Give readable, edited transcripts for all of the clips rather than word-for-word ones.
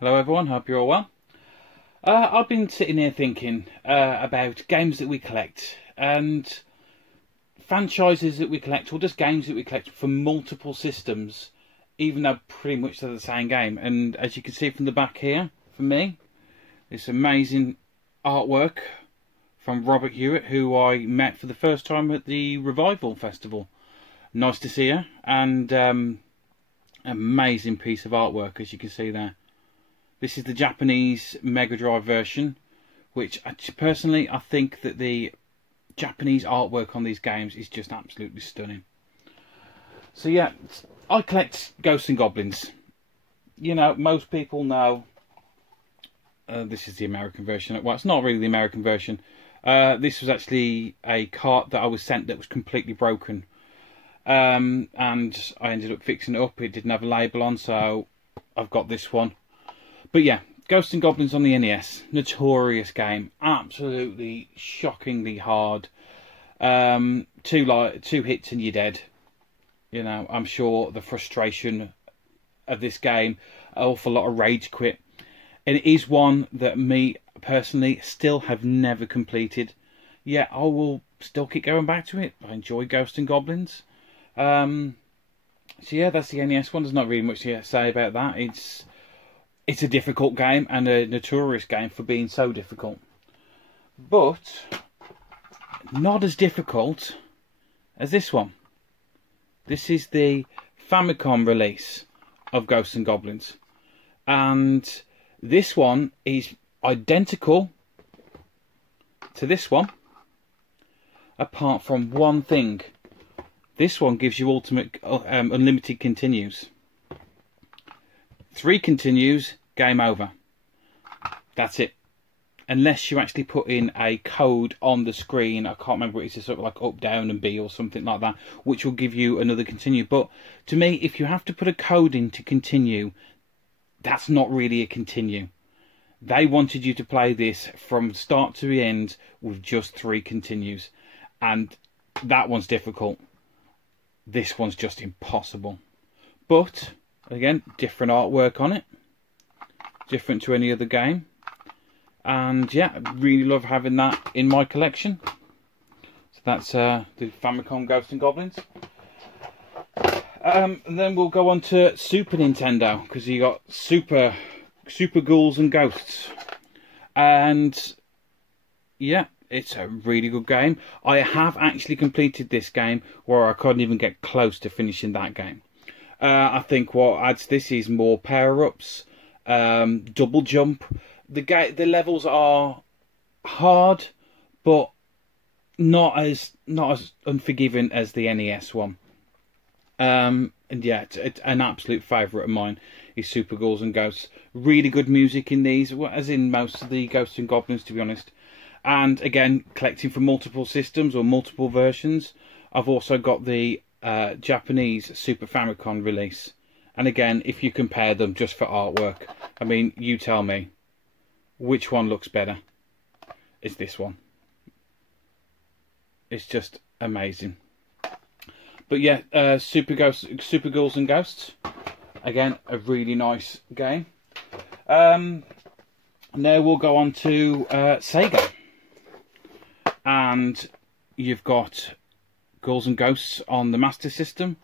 Hello everyone, hope you're all well. I've been sitting here thinking about games that we collect and franchises that we collect, or just games that we collect for multiple systems, even though pretty much they're the same game. And as you can see from the back here, for me, this amazing artwork from Robert Hewitt, who I met for the first time at the Revival Festival. Nice to see her, and amazing piece of artwork, as you can see there. This is the Japanese Mega Drive version, which personally I think that the Japanese artwork on these games is just absolutely stunning. So yeah, I collect Ghosts and Goblins. You know, most people know this is the American version. Well, it's not really the American version. This was actually a cart that I was sent that was completely broken. And I ended up fixing it up. It didn't have a label on, so I've got this one. But yeah, Ghosts and Goblins on the NES, notorious game, absolutely shockingly hard. Two hits and you're dead. You know, I'm sure the frustration of this game, an awful lot of rage quit. And it is one that me personally still have never completed. Yeah, I will still keep going back to it. I enjoy Ghosts and Goblins. So yeah, that's the NES one. There's not really much to say about that. It's a difficult game and a notorious game for being so difficult. But not as difficult as this one. This is the Famicom release of Ghosts and Goblins. And this one is identical to this one, apart from one thing. This one gives you unlimited continues. 3 continues, game over. That's it. Unless you actually put in a code on the screen. I can't remember, it's sort of like up, down and B or something like that, which will give you another continue. But to me, if you have to put a code in to continue, that's not really a continue. They wanted you to play this from start to the end with just 3 continues. And that one's difficult. This one's just impossible. But again, different artwork on it, different to any other game, and yeah, I really love having that in my collection. So that's the Famicom Ghosts and Goblins. And then we'll go on to Super Nintendo, because you got Super Ghouls and Ghosts, and yeah, it's a really good game. I have actually completed this game where I couldn't even get close to finishing that game. I think what adds this is more power-ups, double jump. The levels are hard, but not as unforgiving as the NES one. And yeah, it's an absolute favourite of mine is Super Ghouls and Ghosts. Really good music in these, as in most of the Ghosts and Goblins, to be honest. And again, collecting from multiple systems or multiple versions. I've also got the Japanese Super Famicom release, and again, if you compare them just for artwork, I mean, you tell me which one looks better. It's this one. It's just amazing. But yeah, Super Ghouls and Ghosts, again, a really nice game. Now we'll go on to Sega, and you've got Ghouls and Ghosts on the Master System,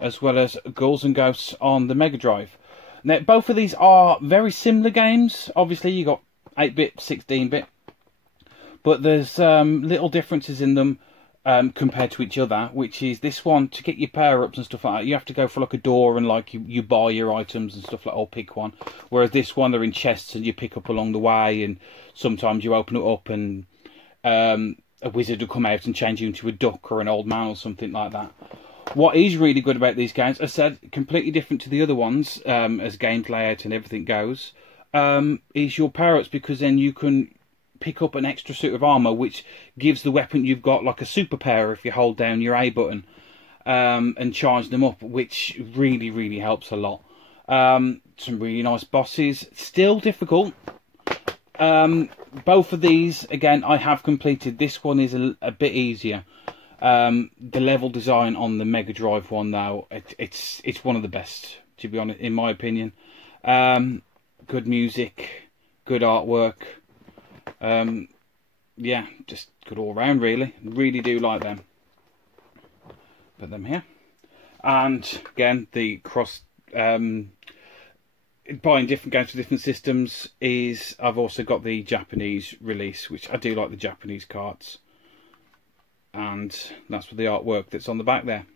as well as Ghouls and Ghosts on the Mega Drive. Now, both of these are very similar games. Obviously, you got 8-bit, 16-bit, but there's little differences in them compared to each other. Which is this one, to get your power-ups and stuff like that, you have to go for like a door and like you buy your items and stuff like that, or pick one. Whereas this one, they're in chests and you pick up along the way, and sometimes you open it up and a wizard will come out and change you into a duck or an old man or something like that. What is really good about these games, as I said, completely different to the other ones, as game layout and everything goes, is your power-ups, because then you can pick up an extra suit of armour, which gives the weapon you've got like a super power if you hold down your A button and charge them up, which really, really helps a lot. Some really nice bosses, still difficult. Both of these, again, I have completed. This one is a bit easier. The level design on the Mega Drive one, though, it's one of the best, to be honest, in my opinion. good music, good artwork. Yeah, just good all round really. Really do like them. Put them here. And again, the cross buying different games for different systems is, I've also got the Japanese release, which I do like the Japanese cards. And that's for the artwork that's on the back there.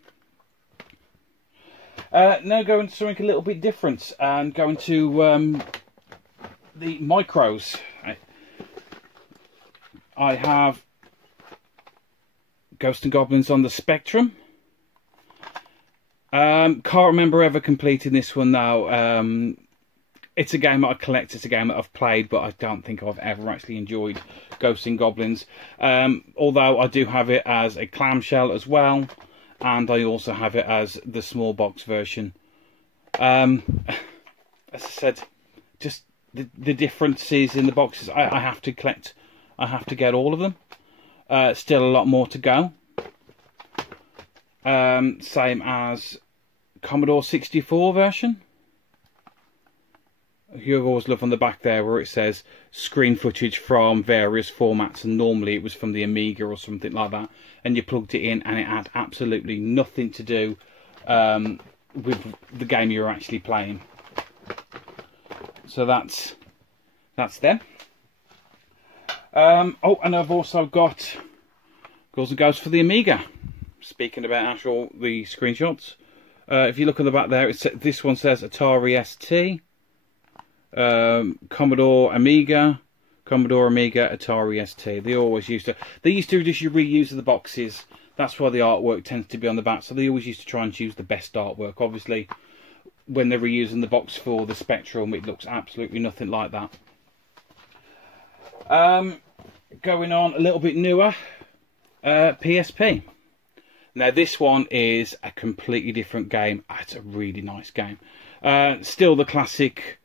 Now going to something a little bit different and going to the micros. I have Ghosts and Goblins on the Spectrum. Can't remember ever completing this one now. It's a game that I collect, it's a game that I've played, but I don't think I've ever actually enjoyed Ghosts and Goblins. Although I do have it as a clamshell as well, and I also have it as the small box version. As I said, just the differences in the boxes. I have to collect, I have to get all of them. Still a lot more to go. Same as Commodore 64 version. You always love on the back there where it says screen footage from various formats, and normally it was from the Amiga or something like that, and you plugged it in and it had absolutely nothing to do with the game you're actually playing. So that's them. Oh, and I've also got Ghouls and Ghosts for the Amiga. Speaking about the screenshots, if you look at the back there, this one says Atari ST, Commodore Amiga, Atari ST. They always used to. They used to just reuse the boxes. That's why the artwork tends to be on the back. So they always used to try and choose the best artwork. Obviously, when they're reusing the box for the Spectrum, it looks absolutely nothing like that. Going on a little bit newer, PSP. Now this one is a completely different game. It's a really nice game. Still the classic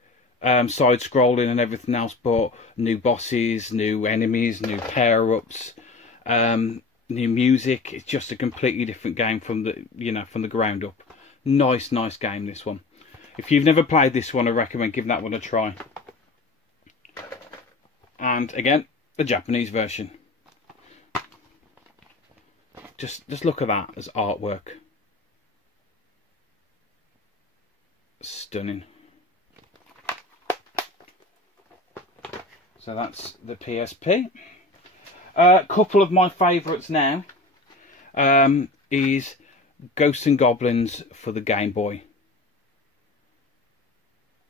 side-scrolling and everything else, but new bosses, new enemies, new power-ups, new music. It's just a completely different game from the ground up. Nice game, this one. If you've never played this one, I recommend giving that one a try. And again, the Japanese version. Just look at that as artwork. Stunning. So that's the PSP. A couple of my favourites now is Ghosts and Goblins for the Game Boy.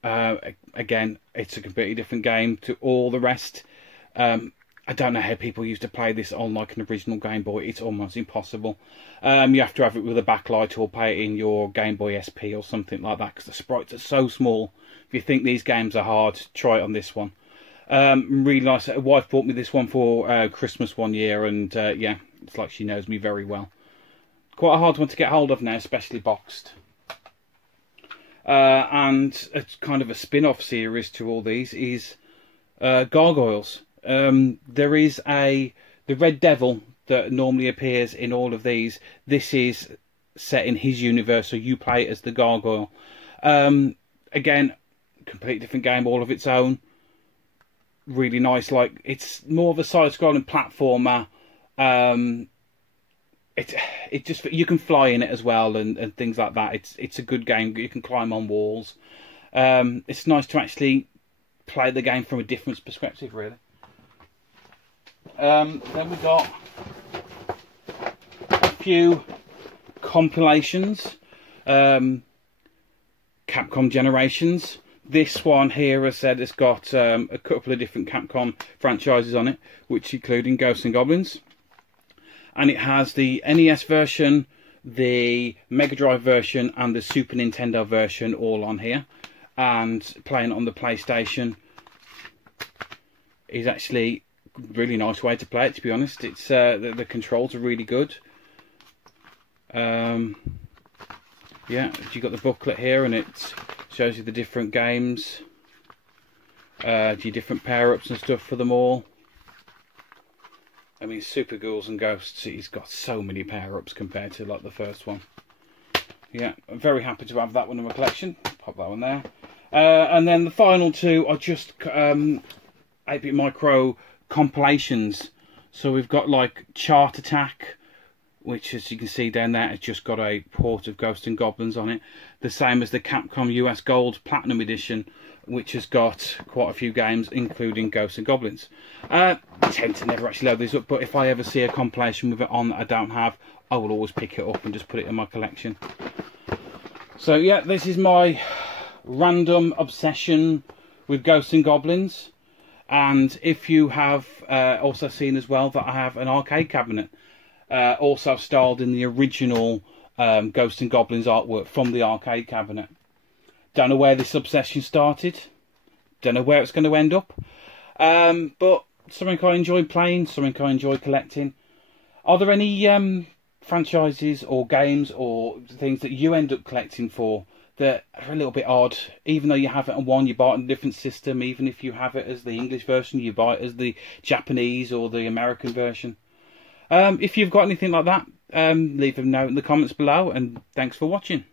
Again, it's a completely different game to all the rest. I don't know how people used to play this on like an original Game Boy. It's almost impossible. You have to have it with a backlight or play it in your Game Boy SP or something like that, because the sprites are so small. If you think these games are hard, try it on this one. Really nice. A wife bought me this one for Christmas one year, and yeah, it's like she knows me very well. Quite a hard one to get hold of now, especially boxed. And it's kind of a spin-off series to all these is Gargoyles. There is the Red Devil that normally appears in all of these. This is set in his universe, so you play as the Gargoyle. Again, completely different game, all of its own. Really nice. Like, it's more of a side-scrolling platformer. It just, you can fly in it as well and things like that. It's a good game. You can climb on walls. It's nice to actually play the game from a different perspective, really. Then we got a few compilations, Capcom Generations. This one here, as I said, it's got a couple of different Capcom franchises on it, which including Ghosts and Goblins. And it has the NES version, the Mega Drive version, and the Super Nintendo version all on here. And playing on the PlayStation is actually a really nice way to play it, to be honest. It's the controls are really good. Yeah, you've got the booklet here, and it shows you the different games, your different power-ups and stuff for them all. I mean, Super Ghouls and Ghosts, he's got so many power-ups compared to like the first one. Yeah, I'm very happy to have that one in my collection. Pop that one there. And then the final two are just 8-bit micro compilations. So we've got like Chart Attack, which, as you can see down there, has just got a port of Ghosts and Goblins on it. The same as the Capcom US Gold Platinum Edition, which has got quite a few games, including Ghosts and Goblins. I tend to never actually load these up, but if I ever see a compilation with it on that I don't have, I will always pick it up and just put it in my collection. So yeah, this is my random obsession with Ghosts and Goblins. And if you have also seen as well that I have an arcade cabinet, also styled in the original Ghosts and Goblins artwork from the arcade cabinet. Don't know where this obsession started. Don't know where it's going to end up. But something I enjoy playing, something I enjoy collecting. Are there any franchises or games or things that you end up collecting for that are a little bit odd? Even though you have it on one, you buy it on a different system. Even if you have it as the English version, you buy it as the Japanese or the American version. If you've got anything like that, leave a note in the comments below, and thanks for watching.